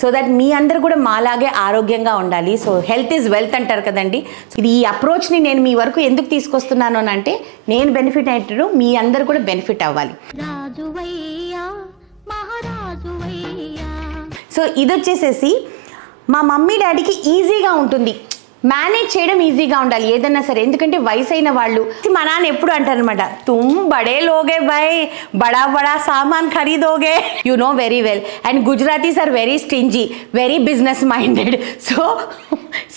So that మీ అందరూ కూడా మాలాగే ఆరోగ్యంగా ఉండాలి. సో హెల్త్ ఈజ్ వెల్త్ అంటారు కదండి. ఇది ఈ అప్రోచ్ని నేను మీ వరకు ఎందుకు తీసుకొస్తున్నాను అని అంటే నేను బెనిఫిట్ అయ్యేటప్పుడు మీ అందరూ కూడా బెనిఫిట్ అవ్వాలి. సో ఇది వచ్చేసేసి మా మమ్మీ డాడీకి ఈజీగా ఉంటుంది, మేనేజ్ చేయడం ఈజీగా ఉండాలి ఏదన్నా సరే. ఎందుకంటే వయసు అయిన వాళ్ళు మా నాన్న ఎప్పుడు అంటారనమాట, తుమ్ బడే లోగే భాయ్, బడా బడా సామాన్ ఖరీదోగే, you know very well. And Gujaratis are very stingy, very business minded. So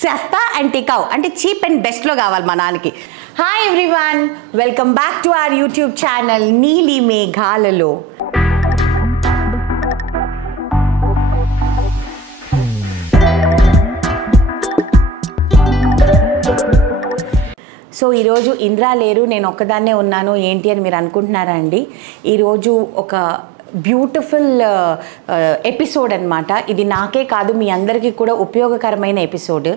సస్తా అండ్ టికావ్ అంటే చీప్ అండ్ బెస్ట్లో కావాలి మా నాన్నకి. Hi everyone, welcome back to our YouTube channel నీలి మేఘాలలో. సో ఈరోజు ఇంద్ర లేరు, నేను ఒక్కదాన్నే ఉన్నాను ఏంటి అని మీరు అనుకుంటున్నారా అండి? ఈరోజు ఒక బ్యూటిఫుల్ ఎపిసోడ్ అనమాట. ఇది నాకే కాదు మీ అందరికీ కూడా ఉపయోగకరమైన ఎపిసోడ్.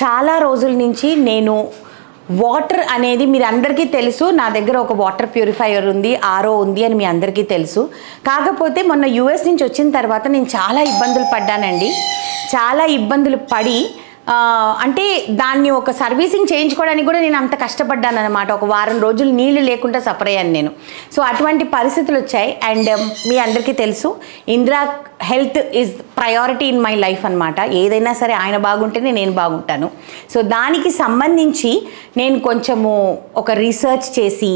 చాలా రోజుల నుంచి నేను వాటర్ అనేది మీరు అందరికీ తెలుసు, నా దగ్గర ఒక వాటర్ ప్యూరిఫైయర్ ఉంది, ఆర్ఓ ఉంది అని మీ అందరికీ తెలుసు. కాకపోతే మొన్న యూఎస్ నుంచి వచ్చిన తర్వాత నేను చాలా ఇబ్బందులు పడ్డానండి. చాలా ఇబ్బందులు పడి అంటే దాన్ని ఒక సర్వీసింగ్ చేయించుకోవడానికి కూడా నేను అంత కష్టపడ్డాను అనమాట. ఒక వారం రోజులు నీళ్లు లేకుండా సఫర్ అయ్యాను నేను. సో అటువంటి పరిస్థితులు వచ్చాయి. అండ్ మీ అందరికీ తెలుసు Indra health is priority in my life అనమాట. ఏదైనా సరే ఆయన బాగుంటేనే నేను బాగుంటాను. సో దానికి సంబంధించి నేను కొంచెము ఒక రీసెర్చ్ చేసి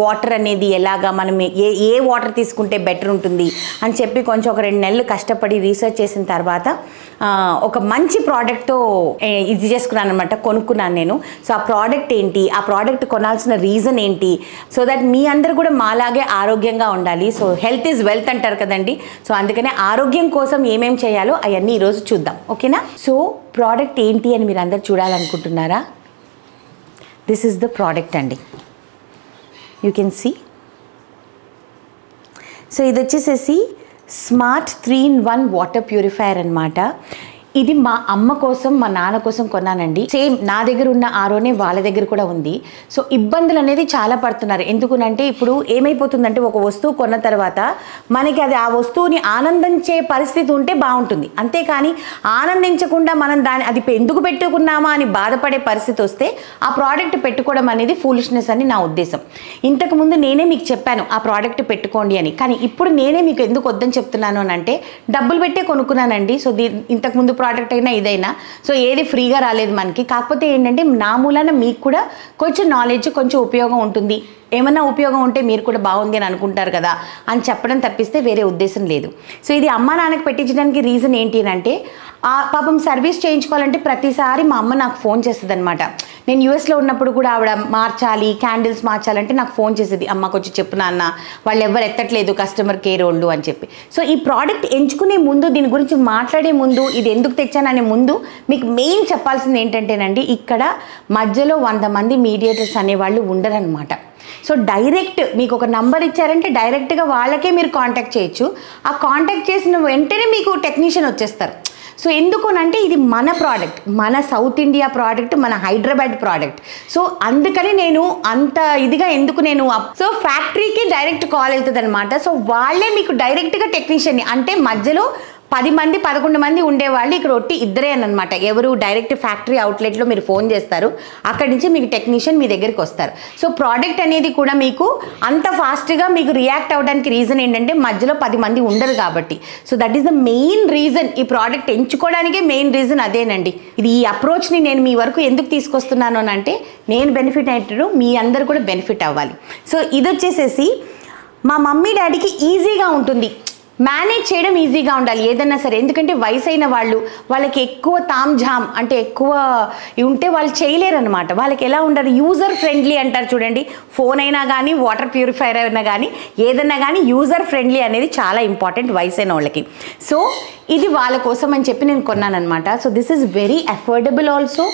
వాటర్ అనేది ఎలాగా మనం ఏ వాటర్ తీసుకుంటే బెటర్ ఉంటుంది అని చెప్పి కొంచెం ఒక 2 నెలలు కష్టపడి రీసెర్చ్ చేసిన తర్వాత ఒక మంచి ప్రోడక్ట్తో ఇది చేసుకున్నాను అనమాట, కొనుక్కున్నాను నేను. సో ఆ ప్రోడక్ట్ ఏంటి, ఆ ప్రోడక్ట్ కొనాల్సిన రీజన్ ఏంటి, సో దట్ మీ అందరూ కూడా మాలాగే ఆరోగ్యంగా ఉండాలి. సో హెల్త్ ఈజ్ వెల్త్ అంటారు కదండి. సో అందుకనే ఆరోగ్యం కోసం ఏమేం చేయాలో అవన్నీ ఈరోజు చూద్దాం, ఓకేనా? సో ప్రోడక్ట్ ఏంటి అని మీరు అందరు చూడాలనుకుంటున్నారా? దిస్ ఈజ్ ద ప్రోడక్ట్ అండి, యూ కెన్ సీ. సో ఇది వచ్చేసేసి స్మార్ట్ 3-in-1 వాటర్ ప్యూరిఫైయర్ అనమాట. ఇది మా అమ్మ కోసం మా నాన్న కోసం కొన్నానండి. సేమ్ నా దగ్గర ఉన్న ఆరోనే వాళ్ళ దగ్గర కూడా ఉంది. సో ఇబ్బందులు అనేది చాలా పడుతున్నారు. ఎందుకునంటే ఇప్పుడు ఏమైపోతుందంటే ఒక వస్తువు కొన్న తర్వాత మనకి అది ఆ వస్తువుని ఆనందించే పరిస్థితి ఉంటే బాగుంటుంది, అంతేకాని ఆనందించకుండా మనం అది ఎందుకు పెట్టుకున్నామా అని బాధపడే పరిస్థితి వస్తే ఆ ప్రోడక్ట్ పెట్టుకోవడం అనేది ఫూలిష్నెస్ అని నా ఉద్దేశం. ఇంతకుముందు నేనే మీకు చెప్పాను ఆ ప్రోడక్ట్ పెట్టుకోండి అని, కానీ ఇప్పుడు నేనే మీకు ఎందుకు వద్దని చెప్తున్నాను అని అంటే డబ్బులు పెట్టే కొనుక్కున్నానండి. సో ఇంతకుముందు ప్రోడక్ట్ అయినా ఇదైనా సో ఏది ఫ్రీగా రాలేదు మనకి. కాకపోతే ఏంటంటే నా మూలాన మీకు కూడా కొంచెం నాలెడ్జ్, కొంచెం ఉపయోగం ఉంటుంది. ఏమన్నా ఉపయోగం ఉంటే మీరు కూడా బాగుంది అని అనుకుంటారు కదా అని చెప్పడం తప్పిస్తే వేరే ఉద్దేశం లేదు. సో ఇది అమ్మ నాన్నకి పెట్టించడానికి రీజన్ ఏంటి అని అంటే పాపం సర్వీస్ చేయించుకోవాలంటే ప్రతిసారి మా అమ్మ నాకు ఫోన్ చేస్తుంది అనమాట. నేను యూఎస్లో ఉన్నప్పుడు కూడా ఆవిడ మార్చాలి, క్యాండిల్స్ మార్చాలంటే నాకు ఫోన్ చేసేది, అమ్మకు వచ్చి చెప్పు నాన్న, వాళ్ళు ఎవరు ఎత్తట్లేదు కస్టమర్ కేర్ వాళ్ళు అని చెప్పి. సో ఈ ప్రోడక్ట్ ఎంచుకునే ముందు, దీని గురించి మాట్లాడే ముందు, ఇది ఎందుకు తెచ్చాననే ముందు మీకు మెయిన్ చెప్పాల్సింది ఏంటంటేనండి, ఇక్కడ మధ్యలో 100 మంది మీడియేటర్స్ అనేవాళ్ళు ఉండరనమాట. సో డైరెక్ట్ మీకు ఒక నంబర్ ఇచ్చారంటే డైరెక్ట్గా వాళ్ళకే మీరు కాంటాక్ట్ చేయొచ్చు. ఆ కాంటాక్ట్ చేసిన వెంటనే మీకు టెక్నీషియన్ వచ్చేస్తారు. సో ఎందుకునంటే ఇది మన ప్రోడక్ట్, మన సౌత్ ఇండియా ప్రోడక్ట్, మన హైదరాబాద్ ప్రోడక్ట్. సో అందుకని నేను అంత ఇదిగా ఎందుకు నేను సో ఫ్యాక్టరీకి డైరెక్ట్ కాల్ అవుతుంది అనమాట. సో వాళ్ళే మీకు డైరెక్ట్గా టెక్నీషియన్ని, అంటే మధ్యలో 10 మంది 11 మంది ఉండేవాళ్ళు ఇక్కడ ఒట్టి ఇద్దరే అనమాట. ఎవరు డైరెక్ట్ ఫ్యాక్టరీ అవుట్లెట్లో మీరు ఫోన్ చేస్తారు, అక్కడి నుంచి మీకు టెక్నీషియన్ మీ దగ్గరికి వస్తారు. సో ప్రోడక్ట్ అనేది కూడా మీకు అంత ఫాస్ట్గా మీకు రియాక్ట్ అవ్వడానికి రీజన్ ఏంటంటే మధ్యలో 10 మంది ఉండరు కాబట్టి. So that is the main reason, ఈ ప్రోడక్ట్ ఎంచుకోవడానికే మెయిన్ రీజన్ అదేనండి. ఇది ఈ అప్రోచ్ని నేను మీ వరకు ఎందుకు తీసుకొస్తున్నాను అని అంటే నేను బెనిఫిట్ అయ్యేటప్పుడు మీ అందరూ కూడా బెనిఫిట్ అవ్వాలి. సో ఇది వచ్చేసేసి మా మమ్మీ డాడీకి ఈజీగా ఉంటుంది, మేనేజ్ చేయడం ఈజీగా ఉండాలి ఏదన్నా సరే. ఎందుకంటే వయసు అయిన వాళ్ళు, వాళ్ళకి ఎక్కువ తామ్ఝామ్ అంటే ఎక్కువ ఉంటే వాళ్ళు చేయలేరు అనమాట. వాళ్ళకి ఎలా ఉండాలి, యూజర్ ఫ్రెండ్లీ అంటారు చూడండి. ఫోన్ అయినా కానీ వాటర్ ప్యూరిఫైయర్ అయినా కానీ ఏదన్నా కానీ యూజర్ ఫ్రెండ్లీ అనేది చాలా ఇంపార్టెంట్ వయసు అయిన వాళ్ళకి. సో ఇది వాళ్ళ కోసం అని చెప్పి నేను కొన్నాను అనమాట. So this is very affordable also,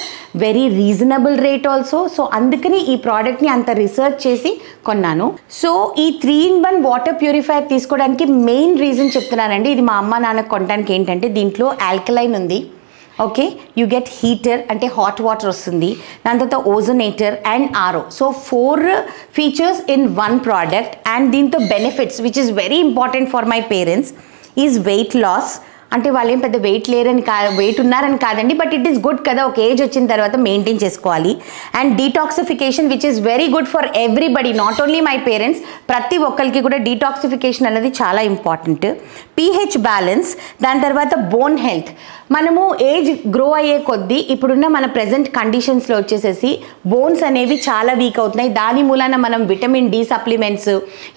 very reasonable rate also. So అందుకని ఈ ప్రోడక్ట్ని అంత రీసెర్చ్ చేసి కొన్నాను. సో ఈ 3-in-1 వాటర్ ప్యూరిఫైయర్ తీసుకోవడానికి మెయిన్ రీజన్ చెప్తున్నానండి. ఇది మా అమ్మ నాన్నకు కొనడానికి ఏంటంటే దీంట్లో ఆల్కలైన్ ఉంది, ఓకే, యూ గెట్ హీటర్ అంటే హాట్ వాటర్ వస్తుంది, దాని తర్వాత ozonator and RO. So 4 features in 1 product. And దీంతో benefits which is very important for my parents is weight loss, అంటే వాళ్ళు ఏం పెద్ద వెయిట్ లేరని వెయిట్ ఉన్నారని కాదండి, బట్ ఇట్ ఈస్ గుడ్ కదా, ఒక ఏజ్ వచ్చిన తర్వాత మెయింటైన్ చేసుకోవాలి. And detoxification which is very good for everybody, not only my parents, ప్రతి ఒక్కరికి కూడా డీటాక్సిఫికేషన్ అనేది చాలా ఇంపార్టెంట్. pH బ్యాలెన్స్, దాని తర్వాత బోన్ హెల్త్. మనము ఏజ్ గ్రో అయ్యే కొద్దీ ఇప్పుడున్న మన ప్రెజెంట్ కండిషన్స్లో వచ్చేసేసి బోన్స్ అనేవి చాలా వీక్ అవుతున్నాయి. దాని మూలాన మనం విటమిన్ డి సప్లిమెంట్స్,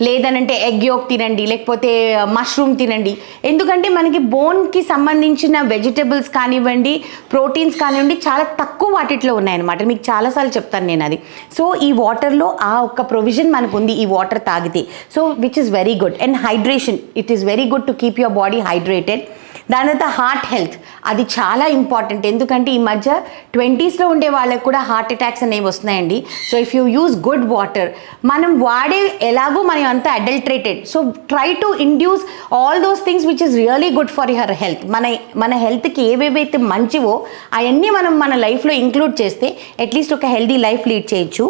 లేదనంటే ఎగ్ యోక్ తినండి, లేకపోతే మష్రూమ్ తినండి. ఎందుకంటే మనకి బోన్కి సంబంధించిన వెజిటబుల్స్ కానివ్వండి, ప్రోటీన్స్ కానివ్వండి చాలా తక్కువ వాటిలో ఉన్నాయన్నమాట. మీకు చాలాసార్లు చెప్తాను నేను అది. సో ఈ వాటర్లో ఆ ఒక్క ప్రొవిజన్ మనకు ఉంది ఈ వాటర్ తాగితే. So which is very good. And hydration, it is very good to keep your body hydrated. దాని తర్వాత హార్ట్ హెల్త్, అది చాలా ఇంపార్టెంట్. ఎందుకంటే ఈ మధ్య 20sలో ఉండే వాళ్ళకి కూడా హార్ట్ అటాక్స్ అనేవి వస్తున్నాయండి. So if you use good water, మనం వాడే ఎలాగో మనం అంతా adulterated, so try to induce all those things which is really good for your health. మన హెల్త్కి ఏవేవైతే మంచివో అవన్నీ మనం మన లైఫ్లో ఇంక్లూడ్ చేస్తే అట్లీస్ట్ ఒక హెల్దీ లైఫ్ లీడ్ చేయొచ్చు.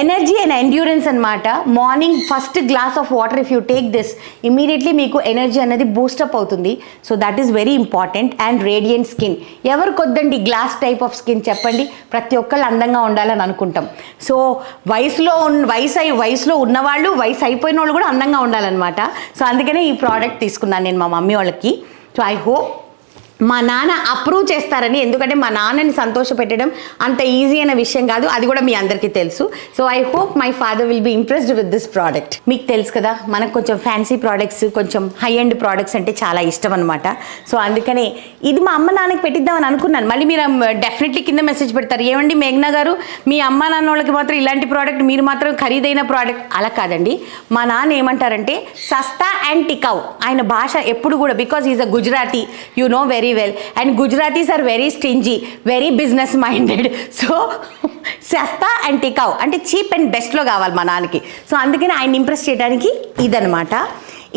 ఎనర్జీ అండ్ ఎండ్యూరెన్స్ అనమాట. Morning first glass of water if you take this, immediately మీకు ఎనర్జీ అనేది బూస్టప్ అవుతుంది. So that is very important. And radiant skin, ఎవరికి వద్దండి గ్లాస్ టైప్ ఆఫ్ స్కిన్ చెప్పండి? ప్రతి ఒక్కళ్ళు అందంగా ఉండాలని అనుకుంటాం. సో వయసులో ఉన్నవాళ్ళు, వయసు అయిపోయిన వాళ్ళు కూడా అందంగా ఉండాలన్నమాట. సో అందుకనే ఈ ప్రోడక్ట్ తీసుకున్నాను నేను మా మమ్మీ వాళ్ళకి. సో ఐ హోప్ మా నాన్న అప్రూవ్ చేస్తారని, ఎందుకంటే మా నాన్నని సంతోషపెట్టడం అంత ఈజీ అయిన విషయం కాదు, అది కూడా మీ అందరికీ తెలుసు. So I hope my father will be impressed with this product. మీకు తెలుసు కదా, మనకు కొంచెం ఫ్యాన్సీ ప్రోడక్ట్స్, కొంచెం హై ఎండ్ ప్రోడక్ట్స్ అంటే చాలా ఇష్టం అనమాట. సో అందుకనే ఇది మా అమ్మ నాన్నకి పెట్టిద్దామని అనుకున్నాను. మళ్ళీ మీరు డెఫినెట్లీ కింద మెసేజ్ పెడతారు, ఏమండి మేఘ్నా గారు మీ అమ్మ నాన్న వాళ్ళకి మాత్రం ఇలాంటి ప్రోడక్ట్, మీరు మాత్రం ఖరీదైన ప్రోడక్ట్. అలా కాదండి, మా నాన్న ఏమంటారంటే సస్తా అండ్ టికావ్. ఆయన భాష ఎప్పుడు కూడా, because is a Gujarati, you know very well, and Gujaratis are very stingy, very business minded. So సస్తా అండ్ టికావ్ అంటే చీప్ అండ్ బెస్ట్లో కావాలి మా నాన్నకి. సో అందుకని ఆయన ఇంప్రెస్ చేయడానికి ఇదనమాట.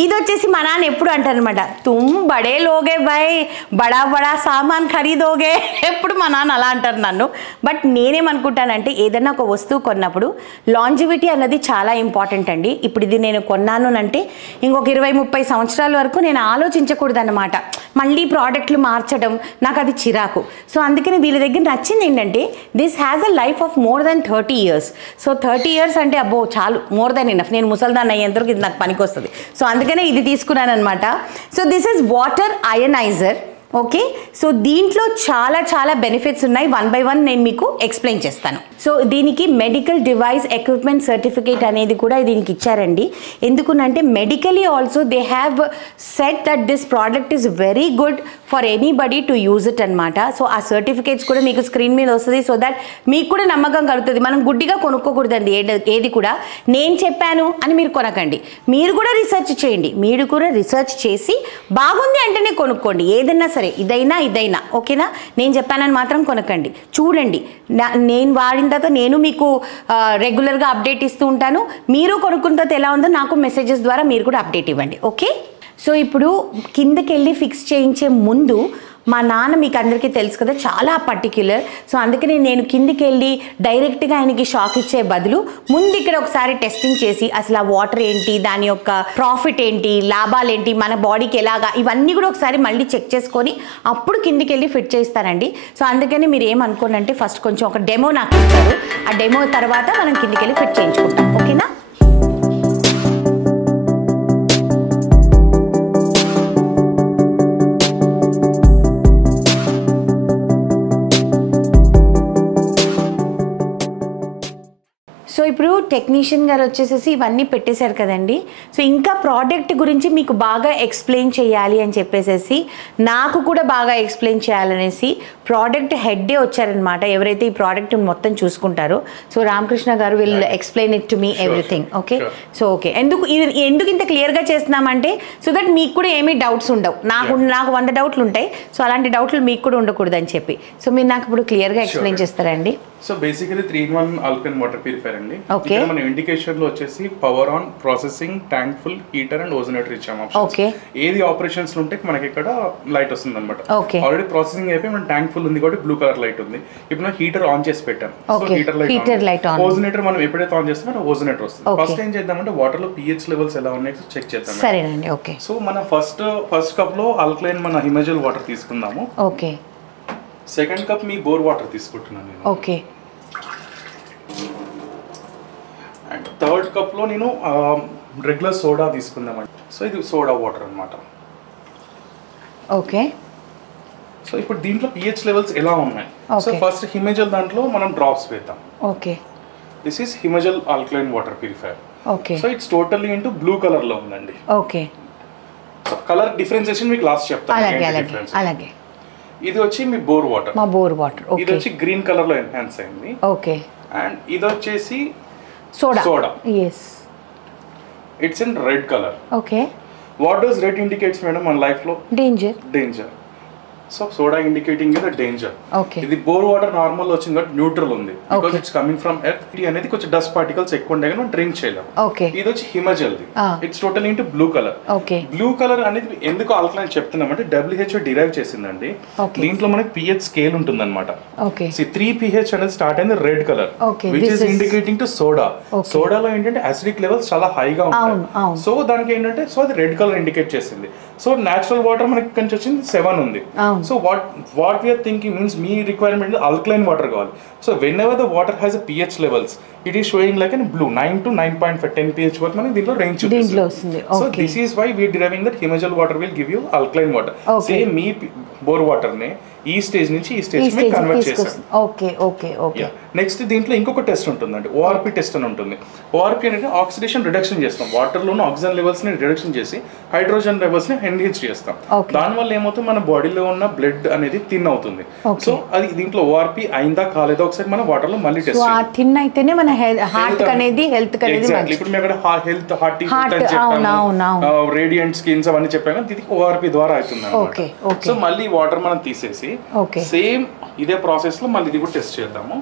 ఇది వచ్చేసి మా నాన్న ఎప్పుడు అంటారనమాట, తుమ్ బడే లోగే భాయ్, బడా బడా సామాన్ ఖరీదోగే. ఎప్పుడు మా నాన్న అలా అంటారు నన్ను. బట్ నేనేమనుకుంటానంటే ఏదైనా ఒక వస్తువు కొన్నప్పుడు లాంజివిటీ అన్నది చాలా ఇంపార్టెంట్ అండి. ఇప్పుడు ఇది నేను కొన్నాను అంటే ఇంకొక 20-30 సంవత్సరాల వరకు నేను ఆలోచించకూడదు అనమాట, మళ్ళీ ప్రోడక్ట్లు మార్చడం, నాకు అది చిరాకు. సో అందుకని వీళ్ళ దగ్గర నచ్చింది ఏంటంటే this has a life of more than 30 years. So 30 years అంటే అబ్బో చాలు, మోర్ దెన్ ఇనఫ్. నేను ముసల్దాన్ని అయ్యేంతవరకు ఇది నాకు పనికి వస్తుంది. సో అందుకనే ఇది తీసుకున్నాను అనమాట. So this is water ionizer. Okay, so దీంట్లో చాలా చాలా బెనిఫిట్స్ ఉన్నాయి. 1 by 1 నేను మీకు ఎక్స్ప్లెయిన్ చేస్తాను. సో దీనికి మెడికల్ డివైస్ ఎక్విప్మెంట్ సర్టిఫికేట్ అనేది కూడా దీనికి ఇచ్చారండి. ఎందుకునంటే medically also they have set that this product is very good for anybody to use it అనమాట. సో ఆ సర్టిఫికేట్స్ కూడా మీకు స్క్రీన్ మీద వస్తుంది. సో దట్ మీకు కూడా నమ్మకం కలుగుతుంది. మనం గుడ్డిగా కొనుక్కోకూడదండి ఏది కూడా. నేను చెప్పాను అని మీరు కొనకండి, మీరు కూడా రీసెర్చ్ చేయండి. మీరు కూడా రీసెర్చ్ చేసి బాగుంది అంటేనే కొనుక్కోండి. ఏదైనా సరే, ఇదైనా ఓకేనా. నేను చెప్పానని మాత్రం కొనకండి, చూడండి. నేను వాడిన తర్వాత నేను మీకు రెగ్యులర్గా అప్డేట్ ఇస్తూ ఉంటాను. మీరు కొనుక్కున్న తర్వాత ఎలా ఉందో నాకు మెసేజెస్ ద్వారా మీరు కూడా అప్డేట్ ఇవ్వండి. ఓకే, సో ఇప్పుడు కిందకి వెళ్ళి ఫిక్స్ చేయించే ముందు మా నాన్న మీకు అందరికీ తెలుసు కదా, చాలా పర్టిక్యులర్. సో అందుకని నేను కిందికి వెళ్ళి డైరెక్ట్గా ఆయనకి షాక్ ఇచ్చే బదులు ముందు ఇక్కడ ఒకసారి టెస్టింగ్ చేసి అసలు ఆ వాటర్ ఏంటి, దాని యొక్క ప్రాఫిట్ ఏంటి, లాభాలు ఏంటి, మన బాడీకి ఎలాగా, ఇవన్నీ కూడా ఒకసారి మళ్ళీ చెక్ చేసుకొని అప్పుడు కిందికి వెళ్ళి ఫిట్ చేస్తానండి. సో అందుకని మీరు ఏమనుకోనంటే ఫస్ట్ కొంచెం ఒక డెమో నాకు ఇస్తారు. ఆ డెమో తర్వాత మనం కిందికి వెళ్ళి ఫిట్ చేయించుకుంటాం. ఓకేనా. సో ఇప్పుడు టెక్నీషియన్ గారు వచ్చేసేసి ఇవన్నీ పెట్టేశారు కదండి. సో ఇంకా ప్రోడక్ట్ గురించి మీకు బాగా ఎక్స్ప్లెయిన్ చేయాలి అని చెప్పేసి, నాకు కూడా బాగా ఎక్స్ప్లెయిన్ చేయాలనేసి ప్రోడక్ట్ హెడ్డే వచ్చారనమాట, ఎవరైతే ఈ ప్రోడక్ట్ మొత్తం చూసుకుంటారో. సో రామకృష్ణ గారు will explain it to me everything. Okay, so okay, ఎందుకు ఇంత క్లియర్గా చేస్తున్నామంటే సో దట్ మీకు కూడా ఏమీ డౌట్స్ ఉండవు. నాకు 100 డౌట్లు ఉంటాయి. సో అలాంటి డౌట్లు మీకు కూడా ఉండకూడదు అని చెప్పి. సో మీరు నాకు ఇప్పుడు క్లియర్గా ఎక్స్ప్లెయిన్ చేస్తారండి. So basically 3-in-1 alkaline water purifier అండి. ఓకే, మన ఇండికేషన్ లో వచ్చేసి power on, processing, tank full, heater and ozonator ఇచ్చాము ఆప్షన్స్. ఏది ఆపరేషన్స్ లో ఉంటే మనకి ఇక్కడ లైట్ వస్తుంది అనమాట. ఆల్రెడీ ప్రాసెసింగ్ అయిపోయి మన ట్యాంక్ ఫుల్ ఉంది కాబట్టి బ్లూ కలర్ లైట్ ఉంది. ఇప్పుడు మనం హీటర్ ఆన్ చేసి పెట్టాం. So heater light on. Ozonator మనం ఎప్పుడైతే ఆన్ చేస్తామో ఓజోనేటర్ వస్తుంది. ఫస్ట్ ఏం చేద్దామంటే వాటర్ లో pH లెవెల్స్ ఎలా ఉన్నాయో చెక్ చేద్దాం. సరేనండి. ఓకే. సో మన ఫస్ట్ కప్ లో ఆల్కలైన్ మన హిమజల్ వాటర్ తీసుకుందాము. ఓకే. సెకండ్ కప్ మీ బోర్ వాటర్ తీసుకుంటున్నాను నేను. ఓకే. అండ్ థర్డ్ కప్ లో నేను రెగ్యులర్ సోడా తీసుకుందామండి. సో ఇది సోడా వాటర్ అన్నమాట. ఓకే. సో ఇప్పుడు దీంట్లో pH లెవెల్స్ ఎలా ఉన్నాయి? సో ఫస్ట్ హిమజల్ దాంట్లో మనం డ్రాప్స్ వేద్దాం. Okay. This is Himajal alkaline water purifier. Okay. So it's totally into blue colour లో ఉందండి. ఓకే. సో కలర్ డిఫరెన్సియేషన్ మీకు లాస్ట్ చెప్తాను. అలాగే. ఇది వచ్చి మీ బోర్ వాటర్. మా బోర్ వాటర్. ఓకే. ఇది వచ్చి గ్రీన్ కలర్ లో ఎన్హాన్స్ అయింది. ఓకే. అండ్ ఇది వచ్చేసి soda. yes, it's in red color. Okay. What does red indicates madam on life flow? Danger. So soda indicating the danger. Okay. ఇది bore water normal వచ్చింది కాబట్టి neutral ఉంది because it's coming from earth. ఇది అనేది కొంచెం dust particles ఎక్కువ ఉండే మనం డ్రింక్ చేయలేం. ఓకే. ఇది వచ్చి Himajal the. It's total into blue colour. Okay. Blue colour అనేది ఎందుకు ఆల్కలైన్ చెప్తున్నామంటే WHO డిరైవ్ చేసిందండి. దీంట్లో మనకి pH స్కేల్ ఉంటుందన్నమాట. ఓకే. సి 3 pH అనేది స్టార్ట్ అయింది red colour which is indicating to soda. సోడాలో ఏంటంటే అసిడిక్ లెవెల్స్ చాలా హైగా ఉంటాయి. సో దానికి ఏంటంటే సో అది రెడ్ కలర్ ఇండికేట్ చేసింది. సో నేచురల్ వాటర్ మనకి కొంచెం వచ్చింది 7 ఉంది. So what we are thinking means మీ రిక్వైర్మెంట్ alkaline వాటర్ కావాలి. So whenever the water has a pH levels it is showing like in blue 9 to 9.5 10 pH వరకు మనకి దీంట్లో రేంజ్ చూపిస్తుంది. So this is why we deriving that Himajal water will give you alkaline water. Same మీ bore water నే ఈ stage నుంచి ఈ stage కి కన్వర్ట్ చేస్తాం. ఓకే. ఓకే. ఓకే. నెక్స్ట్ దీంట్లో ఇంకొక టెస్ట్ ఉంటుందండి. ORP టెస్ట్ అని ఉంటుంది. ORP అనేది ఆక్సిడేషన్ రిడక్షన్ చేస్తాం. వాటర్ లోని ఆక్సిజన్ లెవెల్స్ ని రిడక్షన్ చేసి హైడ్రోజన్ లెవెల్స్ ని ఎన్హాన్స్ చేస్తాం. దాని వల్ల ఏమవుతుంది మన బాడీలో ఉన్న బ్లడ్ అనేది థిన్ అవుతుంది. సో అది దీంట్లో ORP అయిందా కాలేదా ఒకసారి మనం వాటర్ లో మళ్ళీ టెస్ట్ చేయాలి. థిన్ అయితేనే మన హార్ట్ అనేది హెల్త్ అనేది మంచిది. ఇప్పుడు మేము అక్కడ హెల్త్ హార్ట్ అని చెప్పాము, రేడియంట్ స్కిన్స్ అవన్నీ చెప్పాము కానీ ఇది ORP ద్వారా అవుతుంది అన్నమాట. సో మళ్ళీ వాటర్ మనం తీసేసి సేమ్ ఇదే ప్రాసెస్ లో మళ్ళీ ఇది కూడా టెస్ట్ చేద్దాము.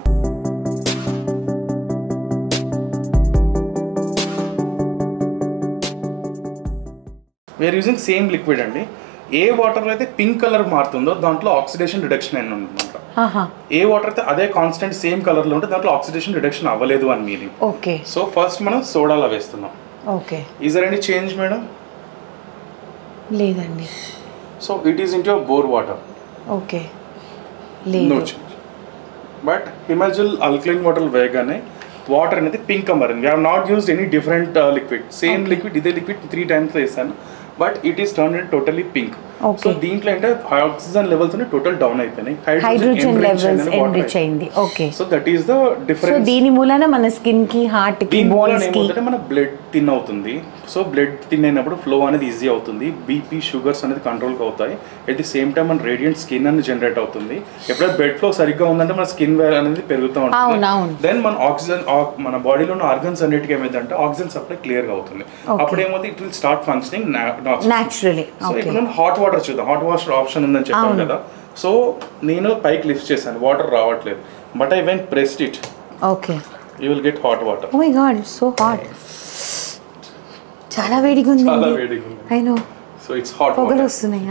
వీఆర్ యూజింగ్ సేమ్ లిక్విడ్ అండి. ఏ వాటర్ అయితే పింక్ కలర్ మారుతుందో దాంట్లో ఆక్సిడేషన్ రిడక్షన్ అని ఉంటుందంట. ఏ వాటర్ అయితే అదే కాన్స్టెంట్ సేమ్ కలర్ లో ఉంటే దాంట్లో ఆక్సిడేషన్ రిడక్షన్ అవ్వలేదు అని మీనింగ్. ఓకే. సో ఫస్ట్ మనం సోడాలో వేస్తున్నాం. Okay. Is there any change madam? లేదండి. So it is into bore water. Okay. No change. But Himajal alkaline water వేయగానే వాటర్ అనేది పింక్ మారింది. We have not used any different liquid. Same liquid ఇదే liquid 3 times వేసాను but it is turn in totally pink. So దీంట్లో అంటే oxygen levels total down అయిపోయినాయి. Hydrogen levels enrich అయింది. Okay. So that is the difference. So దీని మూలన మన skin కి హార్ట్ కి బోన్స్ కి మన బ్లడ్ థిన్ అవుతుంది. సో బ్లడ్ థిన్ అయినప్పుడు ఫ్లో అనేది ఈజీ అవుతుంది. బీపీ షుగర్స్ అనేది కంట్రోల్ అవుతాయి. ఎట్ ది సేమ్ టైం మన రేడియంట్ స్కిన్ అనేది జనరేట్ అవుతుంది. ఎప్పుడైతే బ్లడ్ ఫ్లో సరిగ్గా ఉందంటే మన స్కిన్ అనేది పెరుగుతూ ఉంటుంది. దెన్ మన ఆక్సిజన్ మన బాడీలో ఉన్న ఆర్గన్స్ అన్నిటికీ ఏమైందంటే ఆక్సిజన్ సప్లై క్లియర్ గా అవుతుంది. అప్పుడు ఏమవుతుంది it will start functioning naturally. So ఇప్పుడు మనం హాట్ వాటర్ చూద్దాం. హాట్ వాటర్ ఆప్షన్ ఉందని చెప్పాను కదా. సో నేను పైకి లిఫ్ట్ చేశాను, వాటర్ రావట్లేదు. But I went pressed it. Okay. You will get hot water. Oh my god, so hot. చాలా వేడిగా ఉంది. చాలా వేడిగా ఉంది. I know. So it's hot water. పొగలు వస్తున్నాయి.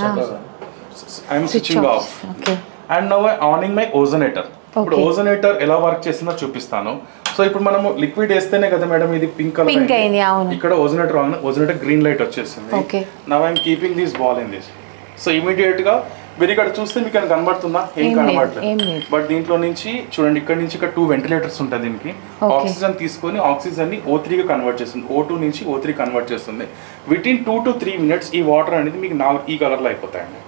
I am switching off. Okay. And now I onning my ozonator. ఇప్పుడు ozonator ఎలా వర్క్ చేస్తుందో చూపిస్తాను. సో ఇప్పుడు మనము లిక్విడ్ వేస్తేనే కదా మేడం ఇది పింక్ కలర్ అయింది. అవును. ఇక్కడ ఓజోనేటర్ గ్రీన్ లైట్ వచ్చేసింది. Okay. Now I am keeping this ball in this. So immediate గా మీరు ఇక్కడ చూస్తే మీకు కనబడుతుందా? ఏం కనబడలేదు. బట్ దీంట్లో నుంచి చూడండి, ఇక్కడ నుంచి ఇక్కడ 2 వెంటిలేటర్స్ ఉంటాయి. దీనికి ఆక్సిజన్ తీసుకొని ఆక్సిజన్ ని O3 గా కన్వర్ట్ చేస్తుంది. O2 నుంచి O3 కన్వర్ట్ చేస్తుంది. వితిన్ 2 to 3 minutes ఈ వాటర్ అనేది మీకు ఈ కలర్ లో అయిపోతాయండి.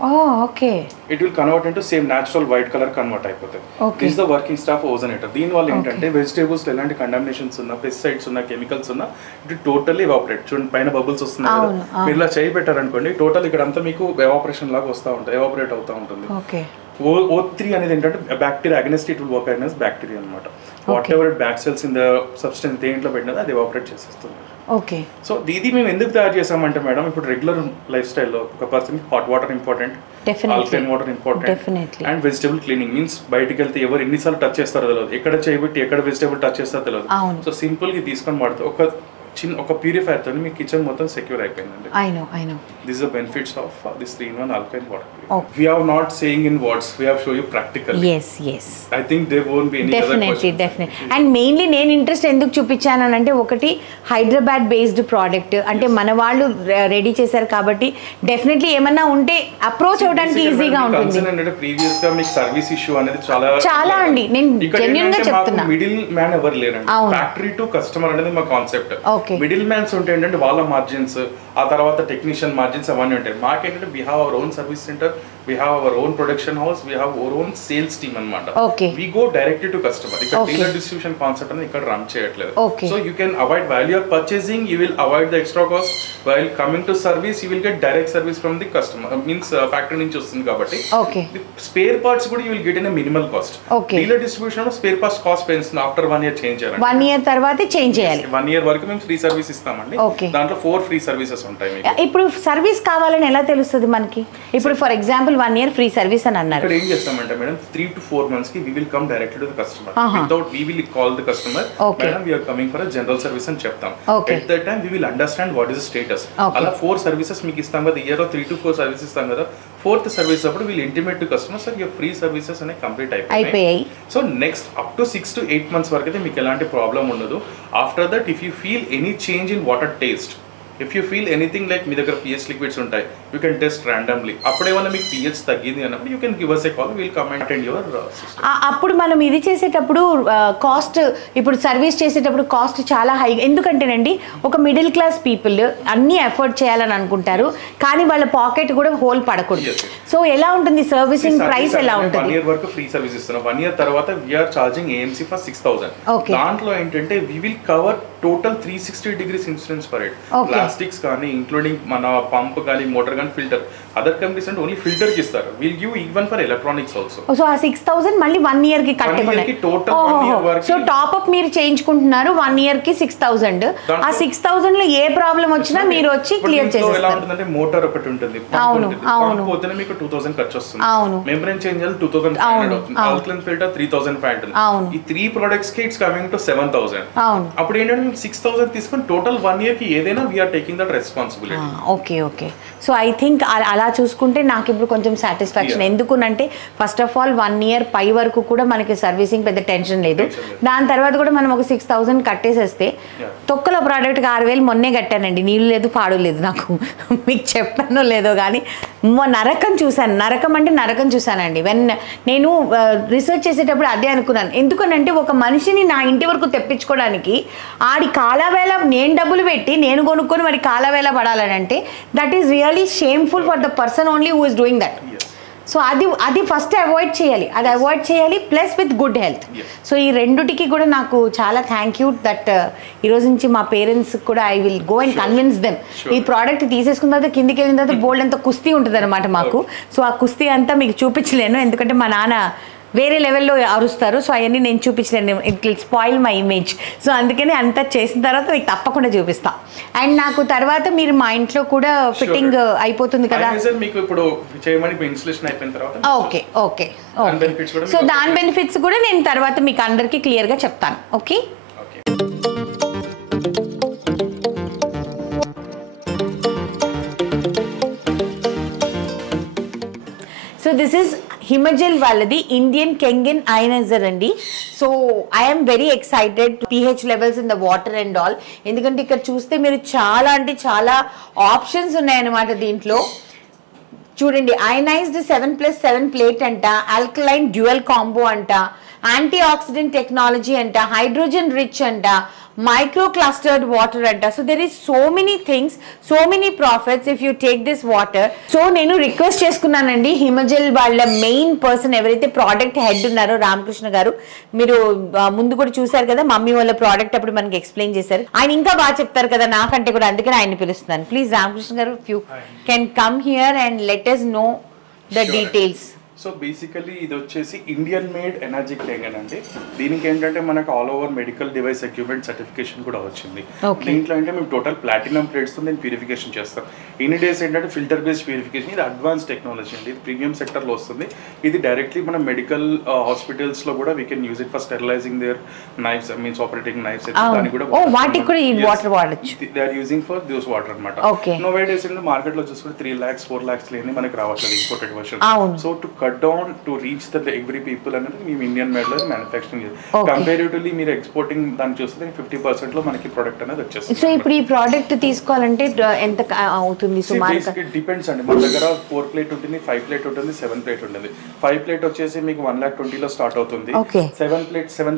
Okay. It will convert into same natural white colour convert అయిపోతాయి. This the working staff ozonator. దీని వల్ల ఏంటంటే వెజిటేబుల్స్ లో ఎలాంటి కంటామినేషన్స్ ఉన్నా, పెస్టిసైడ్స్ ఉన్నా, కెమికల్స్ ఉన్నా ఇట్ టోటల్లీ ఎవాపరేట్. చూడండి పైన బబుల్స్ వస్తున్నాయి కదా, మీరు ఇలా చేయి పెట్టారనుకోండి టోటల్ ఇక్కడ అంతా మీకు ఎవాపరేషన్ లాగా వస్తూ ఉంటాయి, ఎవాపరేట్ అవుతూ ఉంటుంది. O3 అనేది ఏంటంటే bacteria against it will work against bacteria అనమాట. Whatever back cells in the substance దేంట్లో పెట్టినది అది ఎవాపరేట్ చేసేస్తుంది. ఓకే. సో ఇది మేము ఎందుకు తయారు చేసామంటే మేడం, ఇప్పుడు రెగ్యులర్ లైఫ్ స్టైల్లో ఒక person hot water important, alkaline water important, and vegetable cleaning means బయటికి వెళ్తే ఎవరు ఎన్నిసార్లు టచ్ చేస్తారో తెలియదు, ఎక్కడ చేయబట్టి ఎక్కడ వెజిటబుల్ టచ్ చేస్తారో తెలియదు. సో సింపుల్ గా తీసుకొని వాడుతూ ఒక ప్యూరిఫైర్ తో మీ కిచెన్ మొత్తం సెక్యూర్ అయిపోయిందండి. I know. These are the benefits of this 3-in-1 alkaline water purifier. We are not saying in words, we have show you practically. Yes. I think there won't be any other question. Definitely. And mainly నేను interest ఎందుకు చూపించాను అంటే, ఒకటి Hyderabad based product అంటే మన వాళ్ళు ready చేశారు కాబట్టి డెఫినెట్లీ ఏమన్నా ఉంటే అప్రోచ్ అవడానికి ఈజీగా ఉంటుంది. అంటే ప్రీవియస్ గా మీకు సర్వీస్ ఇష్యూ అనేది చాలా అండి, నేను జెన్యూన్ గా చెప్తున్నా. మిడిల్ మ్యాన్ ఎవరు లేరండి, ఫ్యాక్టరీ టు కస్టమర్ అనేది మా కాన్సెప్ట్. మిడిల్ మ్యాన్స్ ఉంటే ఏంటంటే వాళ్ళ మార్జిన్స్, ఆ తర్వాత టెక్నీషియన్ మార్జిన్స్ అవన్నీ ఉంటాయి. మాకేంటంటే we have our own service centre, we have our own production house, we have our own sales team అన్నమాట. We go direct to customer. ఇక్కడ డీలర్ డిస్ట్రిబ్యూషన్ కాన్సెప్ట్ అనేది ఇక్కడ రన్ చేయట్లేదు. So you can avoid while you are purchasing, you will avoid the extra cost. While coming to service you will get direct service from the customer, means factory నుంచి వస్తుంది కాబట్టి. Spare parts కూడా you will get in a minimal cost. Dealer distribution లో spare parts cost పెంచుతుంది after 1 year change చేయాలి. 1 year తర్వాత change చేయాలి. 1 year వరకు మేము ఫ్రీ సర్వీస్ ఇస్తామండి. దాంట్లో 4 ఫ్రీ సర్వీసెస్ ఉంటాయి. ఇప్పుడు సర్వీస్ కావాలని ఎలా తెలుస్తుంది మనకి? ఇప్పుడు for example 1 year free service అని అన్నారు. ఇక్కడ ఏం చేస్తామంటే మేడం, 3 to 4 months కి we will come directly to the customer without we will call the customer, madam we are coming for a general service అని చెప్తాం. At that time we will understand what is the status. అలా 4 services మీకు ఇస్తాం కదా, year లో 3 to 4 services ఇస్తాం కదా. 4th service అప్పుడు వీళ్ళు intimate to customer, sir your free services అనేవి కంప్లీట్ అయిపోయాయి. So next up to 6 to 8 months వరకు అయితే మీకు ఎలాంటి ప్రాబ్లం ఉండదు. After that if you feel any change in water taste, if you feel anything like మీ దగ్గర pH లిక్విడ్స్ ఉంటాయి, యూ కెన్ టెస్ట్ ర్యాండమ్లీ. అప్పుడేమన్నా మీకు pH తగ్గింది అన్నప్పుడు you can give us a call, will come and attend your system. అప్పుడు మనం ఇది చేసేటప్పుడు కాస్ట్, ఇప్పుడు సర్వీస్ చేసేటప్పుడు కాస్ట్ చాలా హై. ఎందుకంటేనండి ఒక మిడిల్ క్లాస్ పీపుల్ అన్నీ ఎఫోర్డ్ చేయాలని అనుకుంటారు, కానీ వాళ్ళ పాకెట్ కూడా హోల్ పడకూడదు. సో ఎలా ఉంటుంది సర్వీసింగ్ ప్రైస్, ఎలా ఉంటుంది? 1 year వరకు ఫ్రీ సర్వీస్ ఇస్తున్నాం. 1 year తర్వాత వీఆర్ చార్జింగ్ AMC ఫర్ 6,000. దాంట్లో ఏంటంటే we will cover total 360 degrees insurance for it. Plastics కానీ ఇంక్లూడింగ్ మన పంప్ కానీ మోటార్ కానీ ఫిల్టర్, అదర్ కంపెనీస్ అంటే ఓన్లీ ఫిల్టర్ కి ఇస్తారు. Will give even for electronics also. So ఆ 6,000 మళ్ళీ 1 year కి కట్టుకున్నారు. సో టాప్ అప్ మీరు చేయించుకుంటున్నారు 1 year కి 6,000. ఆ 6,000 లో ఏ ప్రాబ్లం వచ్చినా మీరు వచ్చి క్లియర్ చేస్తారు. ఎలా ఉంటుందంటే మోటార్ ఒకటి ఉంటుంది, పంప్ పోతేనే మీకు 2,000 ఖర్చు వస్తుంది. మెంబ్రేన్ చేంజ్ చేయాలి 2,500 అవుతుంది. Alkaline filter 3,500. ఈ 3 ప్రొడక్ట్స్ కి ఇట్స్ కమింగ్ టు 7,000. అప్పుడు ఏంటంటే 6,000 తీసుకొని టోటల్ 1 year కి ఏదైనా we are taking that responsibility. Okay. So I think అలా చూసుకుంటే నాకు ఇప్పుడు కొంచెం సాటిస్ఫాక్షన్. ఎందుకునంటే ఫస్ట్ ఆఫ్ ఆల్ 1 year పై వరకు కూడా మనకి సర్వీసింగ్ పెద్ద టెన్షన్ లేదు. దాని తర్వాత కూడా మనం ఒక 6,000 కట్టేసేస్తే, తొక్కల ప్రోడక్ట్కి 6,000 మొన్నే కట్టానండి, నీళ్ళు లేదు పాడు లేదు. నాకు మీకు చెప్పానో లేదో కానీ నరకం చూశాను. నరకం చూశానండి. నేను రీసెర్చ్ చేసేటప్పుడు అదే అనుకున్నాను. ఎందుకనంటే ఒక మనిషిని నా ఇంటి వరకు తెప్పించుకోవడానికి ఆడి కాలవేళ నేను డబ్బులు పెట్టి నేను కొనుక్కొని వాడి కాలవేళ పడాలని అంటే that is really shameful for the person only who is doing that. So అది ఫస్ట్ అవాయిడ్ చేయాలి plus with good health. So ఈ రెండుటికి కూడా నాకు చాలా థ్యాంక్ యూ దట్ ఈరోజు నుంచి మా పేరెంట్స్ కూడా I will go and convince them. ఈ ప్రోడక్ట్ తీసేసుకున్న తర్వాత కిందికి వెళ్ళిన తర్వాత బోల్డ్ అంతా కుస్తీ ఉంటుంది అనమాట మాకు. సో ఆ కుస్తీ అంతా మీకు చూపించలేను, ఎందుకంటే మా నాన్న వేరే లెవెల్లో అరుస్తారు. సో అవన్నీ నేను చూపించలేను, it will spoil my image. So అందుకని అంతా చేసిన తర్వాత మీకు తప్పకుండా చూపిస్తా. అండ్ నాకు తర్వాత మీరు మా ఇంట్లో కూడా ఫిట్టింగ్ అయిపోతుంది కదా. ఓకే. సో దాని బెనిఫిట్స్ కూడా నేను తర్వాత మీకు అందరికీ క్లియర్గా చెప్తాను. Okay. So this is Himajal వాళ్ళది ఇండియన్ కెంగన్ అయనైజర్ అండి. So I'm very excited pH levels in the water and all. ఎందుకంటే ఇక్కడ చూస్తే మీరు చాలా అంటే చాలా ఆప్షన్స్ ఉన్నాయన్నమాట దీంట్లో. చూడండి, అయనైజ్డ్ 7+7 ప్లేట్ అంట, ఆల్కలైన్ డ్యూయల్ కాంబో అంట, యాంటీ ఆక్సిడెంట్ టెక్నాలజీ అంట, హైడ్రోజన్ రిచ్ అంట, మైక్రో క్లస్టర్డ్ వాటర్ అంట. So there is so many things, so many profits if you take this water. So నేను రిక్వెస్ట్ చేసుకున్నానండి హిమజల్ వాళ్ళ మెయిన్ పర్సన్ ఎవరైతే product head ఉన్నారో రామకృష్ణ గారు, మీరు ముందు కూడా చూసారు కదా మమ్మీ వాళ్ళ ప్రోడక్ట్ అప్పుడు మనకి ఎక్స్ప్లెయిన్ చేశారు. ఆయన ఇంకా బాగా చెప్తారు కదా నాకంటే కూడా, అందుకని ఆయన్ని పిలుస్తున్నాను. ప్లీజ్ రామకృష్ణ గారు, if you can come here and let us know the details. So basically ఇది వచ్చేసి ఇండియన్ మేడ్ ఎనర్జీ ట్యాంక్ అండి. దీనికి ఏంటంటే మనకు all over medical device equipment certification కూడా వచ్చింది. దీంట్లో అంటే మేము టోటల్ ప్లాటినం ప్లేట్స్ తో నేను ప్యూరిఫికేషన్ చేస్తాం. ఇన్ని డేస్ ఏంటంటే ఫిల్టర్ బేస్డ్ ప్యూరిఫికేషన్, ఇది అడ్వాన్స్ టెక్నాలజీ అండి. ఇది ప్రీమియం సెక్టర్ లో వస్తుంది. ఇది డైరెక్ట్లీ మన మెడికల్ హాస్పిటల్స్ లో కూడా we can use it for sterilising their knives, means operating knives, దానికి కూడా వాటికి కూడా ఈ వాటర్ వాడొచ్చు. They are using for those water అన్నమాట. నో వే డేస్ ఏంటంటే మార్కెట్ లో చూసుకుంటే 3 lakhs 4 lakhs లేని మనకి రావట్లేదు imported version. So to cut down to reach the every people అనేది మేము ఇండియన్ మేడ్ లో మ్యానుఫ్యాక్చరింగ్ చేస్తాం. కంపారిటివ్లీ మీరు ఎక్స్పోర్టింగ్ దాన్ని చూస్తే 50% లో మనకి ప్రొడక్ట్ అనేది వచ్చేస్తుంది. సో ఇప్పుడు ఈ ప్రోడక్ట్ తీసుకోవాలంటే ఎంత అవుతుంది సుమారుగా? డిపెండ్స్ అండి. మన దగ్గర 4 plate ఉంటుంది, 5 plate ఉంటుంది, 7 plate ఉంటుంది. 5 plate వచ్చేసి మీకు 1,20,000 లో స్టార్ట్ అవుతుంది. 7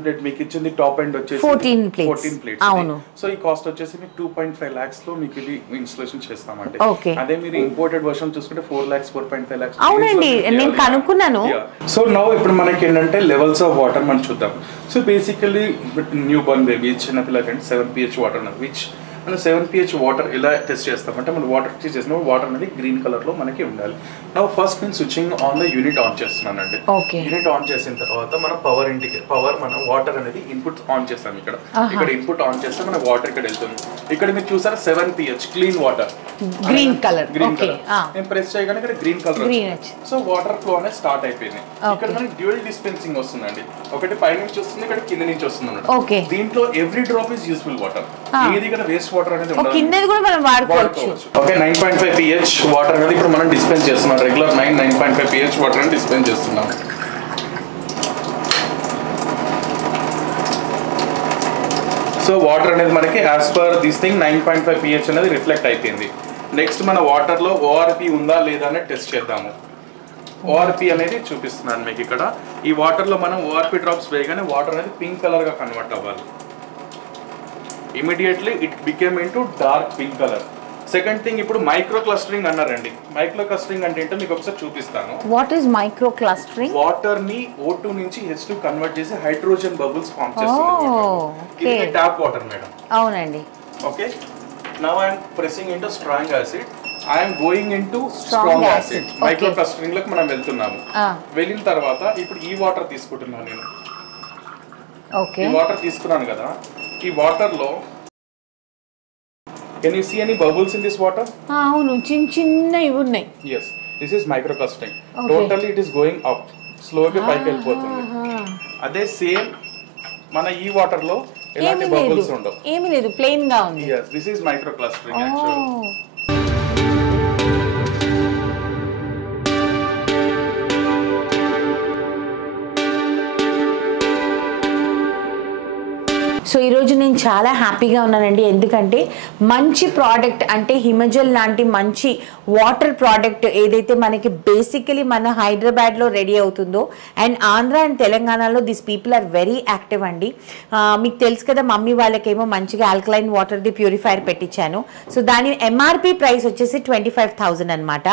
plate మీకు ఇచ్చింది టాప్ ఎండ్ వచ్చేసి 14 plates. అవును. సో ఈ కాస్ట్ వచ్చేసి మీకు 2.5 lakhs లో మీకు ఇది ఇన్స్టాలేషన్ చేస్తామండి. అదే మీరు ఇంపోర్టెడ్ వర్షన్ చూసుకుంటే 4 lakhs 4.5 lakhs. అవునండి, నేను కనుక్కున్నాను. సో నౌ ఇప్పుడు మనకి ఏంటంటే లెవెల్స్ ఆఫ్ వాటర్ మనం చూద్దాం. So basically new born baby చిన్నపిల్లకంటే 7 pH వాటర్ అన్నది, విచ్ మనం 7 pH వాటర్ ఎలా టెస్ట్ చేస్తామంటే మనం వాటర్ టెస్ట్ చేసినప్పుడు వాటర్ అనేది గ్రీన్ కలర్ లో మనకి ఉండాలి. నా ఫస్ట్ నేను switching on the unit on చేస్తున్నానండి. యూనిట్ ఆన్ చేసిన తర్వాత మనం పవర్ మనం వాటర్ అనేది ఇన్పుట్ ఆన్ చేస్తాం. ఇక్కడ ఇన్పుట్ ఆన్ చేస్తే మన వాటర్ ఇక్కడ వెళ్తుంది. ఇక్కడ మీరు చూసారా 7 pH clean water, green colour. నేను ప్రెస్ చేయగానే ఇక్కడ green colour. So water flow అనేది స్టార్ట్ అయిపోయింది. ఇక్కడ మనకి డ్యూయల్ డిస్పెన్సింగ్ వస్తుందండి. ఒకటి పై నుంచి వస్తుంది, ఇక్కడ కింద నుంచి వస్తుంది. దీంట్లో every drop is useful water. ఏది ఇక్కడ వేస్ట్ వాటర్ అనేది ఉండదు. కిందది కూడా మనం వాడుకోవచ్చు. ఓకే, 9.5 pH వాటర్ అనేది ఇప్పుడు మనం డిస్పెన్స్ చేస్తున్నాం. రెగ్యులర్ 9.5 pH వాటర్ అని డిస్పెన్స్ చేస్తున్నాం. సో వాటర్ అనేది మనకి as per this thing 9.5 pH అనేది రిఫ్లెక్ట్ అయిపోయింది. నెక్స్ట్ మన వాటర్ లో ORP ఉందా లేదా అనేది టెస్ట్ చేద్దాము. ORP అనేది చూపిస్తున్నాను మీకు ఇక్కడ. ఈ వాటర్ లో మనం ORP డ్రాప్స్ వేయగానే వాటర్ అనేది పింక్ కలర్ గా కన్వర్ట్ అవ్వాలి. Immediately it became into dark pink colour. Second thing, ఇప్పుడు మైక్రో క్లస్టరింగ్ అన్నారండి. మైక్రో క్లస్టరింగ్ అంటే ఏంటో మీకు ఒకసారి చూపిస్తాను. What is micro clustering? Water ని O2 నుంచి H2 కన్వర్ట్ చేసి హైడ్రోజన్ బబుల్స్ ఫార్మ్ చేస్తుంది. ఇది ట్యాప్ వాటర్ మేడం. అవునండి. Okay, now I am pressing into strong acid. I am going into strong acid. Micro clustering లోకి మనం వెళ్తున్నాము. వెళ్ళిన తర్వాత ఇప్పుడు ఈ వాటర్ తీసుకుంటున్నాను నేను. ఓకే, ఈ వాటర్ తీసుకున్నాను కదా. ఈ వాటర్ లో can you see any bubbles in this water? అవును, చిన్న చిన్న ఇవి ఉన్నాయి. yes, this is micro clustering. Totally it is going up, స్లోగా పైకి వెళ్ళిపోతుంది. అదే సేమ్ మన ఈ వాటర్ లో ఎలాంటి బబుల్స్ ఉండవు, ఏమీ లేదు, ప్లెయిన్ గా ఉంది. yes, this is micro clustering actually. So ఈరోజు నేను చాలా హ్యాపీగా ఉన్నానండి. ఎందుకంటే మంచి ప్రోడక్ట్ అంటే హిమజల్ లాంటి మంచి వాటర్ ప్రోడక్ట్ ఏదైతే మనకి బేసికలీ మన హైదరాబాద్లో రెడీ అవుతుందో, అండ్ ఆంధ్ర అండ్ తెలంగాణలో this people are very active అండి. మీకు తెలుసు కదా, మమ్మీ వాళ్ళకేమో మంచిగా ఆల్కలైన్ వాటర్ది ప్యూరిఫైయర్ పెట్టించాను. సో దాని MRP ప్రైస్ వచ్చేసి 25,000 అనమాట.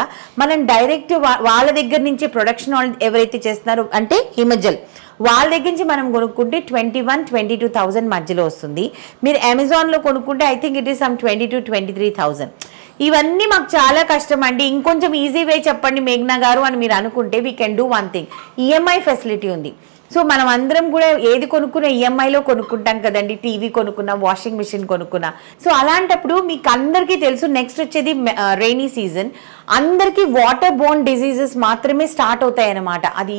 మనం డైరెక్ట్ వాళ్ళ దగ్గర నుంచి ప్రొడక్షన్ ఎవరైతే చేస్తున్నారో అంటే హిమజల్, వాళ్ళ దగ్గర నుంచి మనం కొనుక్కుంటే 21,000-22,000 మధ్యలో వస్తుంది. మీరు అమెజాన్లో కొనుక్కుంటే I think it is some 22,000-23,000. ఇవన్నీ మాకు చాలా కష్టం అండి. ఇంకొంచెం ఈజీ వే చెప్పండి మేఘ్నా గారు అని మీరు అనుకుంటే we can do one thing. EMI facility ఉంది. సో మనం అందరం కూడా ఏది కొనుక్కున్నా EMIలో కొనుక్కుంటాం కదండి. టీవీ కొనుక్కున్నా, వాషింగ్ మిషన్ కొనుక్కున్నా. సో అలాంటప్పుడు మీకు అందరికీ తెలుసు నెక్స్ట్ వచ్చేది రైనీ సీజన్. అందరికీ వాటర్ బోర్న్ డిజీజెస్ మాత్రమే స్టార్ట్ అవుతాయి అన్నమాట. అది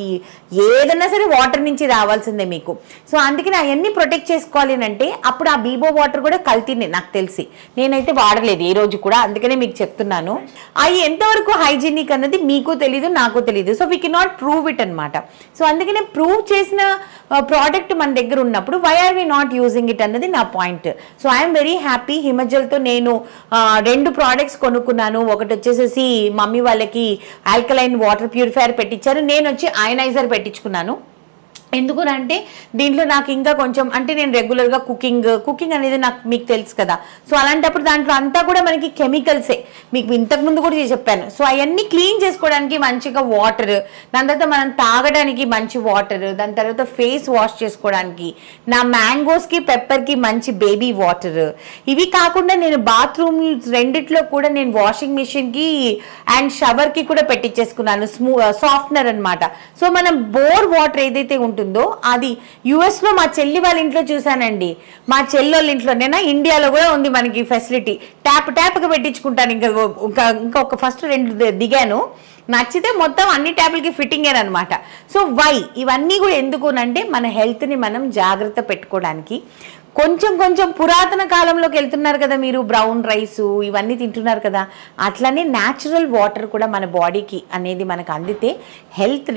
ఏదన్నా సరే వాటర్ నుంచి రావాల్సిందే మీకు. సో అందుకని అవన్నీ ప్రొటెక్ట్ చేసుకోవాలి అంటే అప్పుడు ఆ బీబో వాటర్ కూడా కల్తీనే నాకు తెలిసి. నేనైతే వాడలేదు ఏ రోజు కూడా, అందుకనే మీకు చెప్తున్నాను. అవి ఎంతవరకు హైజీనిక్ అన్నది మీకు తెలీదు, నాకు తెలీదు. So we can not prove it అనమాట. సో అందుకనే ప్రూవ్ చేసిన ప్రోడక్ట్ మన దగ్గర ఉన్నప్పుడు why are we not using it అన్నది నా point. So I'm very happy. హిమజల్తో నేను 2 ప్రోడక్ట్స్ కొనుక్కున్నాను. ఒకటి వచ్చేసేసి మమ్మీ వాళ్ళకి ఆల్కలైన్ వాటర్ ప్యూరిఫైయర్ పెట్టించాను, నేను వచ్చి అయనైజర్ పెట్టించుకున్నాను. ఎందుకంటే దీంట్లో నాకు ఇంకా కొంచెం అంటే నేను రెగ్యులర్గా కుకింగ్ అనేది నాకు మీకు తెలుసు కదా. సో అలాంటప్పుడు దాంట్లో అంతా కూడా మనకి కెమికల్సే, మీకు ఇంతకుముందు కూడా చెప్పాను. సో అవన్నీ క్లీన్ చేసుకోవడానికి మంచిగా వాటర్, దాని తర్వాత మనం తాగడానికి మంచి వాటర్, దాని తర్వాత ఫేస్ వాష్ చేసుకోవడానికి నా మ్యాంగోస్కి పెప్పర్కి మంచి బేబీ వాటర్. ఇవి కాకుండా నేను బాత్రూమ్ రెండిట్లో కూడా నేను వాషింగ్ మిషన్కి అండ్ షవర్కి కూడా పెట్టించేసుకున్నాను సాఫ్ట్నర్ అనమాట. సో మనం బోర్ వాటర్ ఏదైతే ఉంటుందో అది యుఎస్ లో మా చెల్లి వాళ్ళ ఇంట్లో చూసానండి. మా చెల్లెళ్ళ ఇంట్లోనేనా, ఇండియాలో కూడా ఉంది మనకి ఫెసిలిటీ. ట్యాప్గా పెట్టించుకుంటాను. ఇంకొక ఫస్ట్ 2 దిగాను, నచ్చితే మొత్తం అన్ని ట్యాప్లకి ఫిట్టింగ్ అనమాట. సో ఇవన్నీ కూడా ఎందుకునంటే మన హెల్త్ని మనం జాగ్రత్త పెట్టుకోవడానికి. కొంచెం పురాతన కాలంలోకి వెళ్తున్నారు కదా మీరు, బ్రౌన్ రైస్ ఇవన్నీ తింటున్నారు కదా, అట్లనే న్యాచురల్ వాటర్ కూడా మన బాడీకి అనేది మనకు అందితే హెల్త్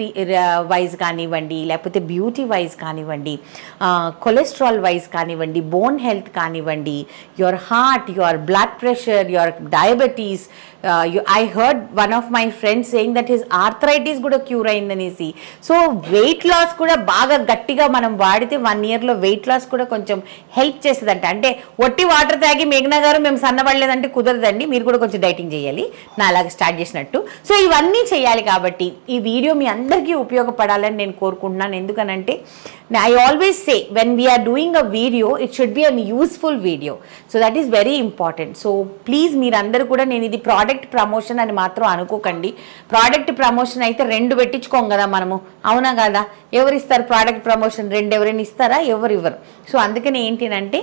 వైజ్ కానివ్వండి, లేకపోతే బ్యూటీ వైజ్ కానివ్వండి, కొలెస్ట్రాల్ వైజ్ కానివ్వండి, బోన్ హెల్త్ కానివ్వండి, your heart, your blood pressure, your diabetes. I heard one of my friends saying that his arthritis కూడా క్యూర్ అయిందనేసి. సో వెయిట్ లాస్ కూడా బాగా గట్టిగా మనం వాడితే 1 yearలో వెయిట్ లాస్ కూడా కొంచెం హెల్ప్ చేస్తుందంట. అంటే ఒట్టి వాటర్ తాగి మేఘనా గారు మేము సన్నబడలేదంటే కుదరదండి, మీరు కూడా కొంచెం డైటింగ్ చేయాలి నా అలాగే స్టార్ట్ చేసినట్టు. సో ఇవన్నీ చేయాలి కాబట్టి ఈ వీడియో మీ అందరికీ ఉపయోగపడాలని నేను కోరుకుంటున్నాను. ఎందుకనంటే I always say when we are doing a video it should be a useful video, so that is very important. So please మీరందరూ కూడా, నేను ఇది ప్రోడక్ట్ ప్రమోషన్ అని మాత్రం అనుకోకండి. ప్రోడక్ట్ ప్రమోషన్ అయితే 2 పెట్టించుకోం కదా మనము, అవునా కదా? ఎవరు ఇస్తారు ప్రోడక్ట్ ప్రమోషన్? 2 ఎవరైనా ఇస్తారా? ఎవరు ఇవ్వరు. సో అందుకని ఏంటంటే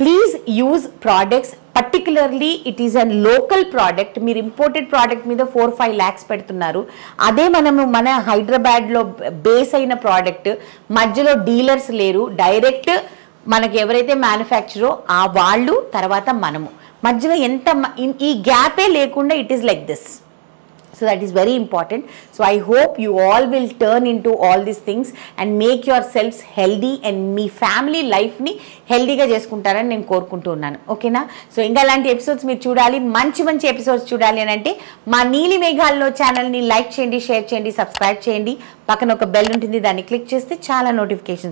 please use products, particularly it is a local product. మీరు ఇంపోర్టెడ్ ప్రోడక్ట్ మీద 4-5 lakhs పెడుతున్నారు. అదే మనము మన హైదరాబాద్లో బేస్ అయిన ప్రోడక్ట్, మధ్యలో డీలర్స్ లేరు, డైరెక్ట్ మనకి ఎవరైతే మ్యానుఫ్యాక్చరో ఆ వాళ్ళు, తర్వాత మనము మధ్యలో ఈ గ్యాపే లేకుండా it is like this. So that is very important. So I hope you all will turn into all these things and make yourselves healthy and me family లైఫ్ని హెల్దీగా చేసుకుంటారని నేను కోరుకుంటూ ఉన్నాను. ఓకేనా? సో ఇంకా అలాంటి ఎపిసోడ్స్ మీరు చూడాలి, మంచి ఎపిసోడ్స్ చూడాలి అని అంటే మా నీలి మేఘాల్లో ఛానల్ని లైక్ చేయండి, షేర్ చేయండి, సబ్స్క్రైబ్ చేయండి. పక్కన ఒక బెల్ ఉంటుంది, దాన్ని క్లిక్ చేస్తే చాలా నోటిఫికేషన్స్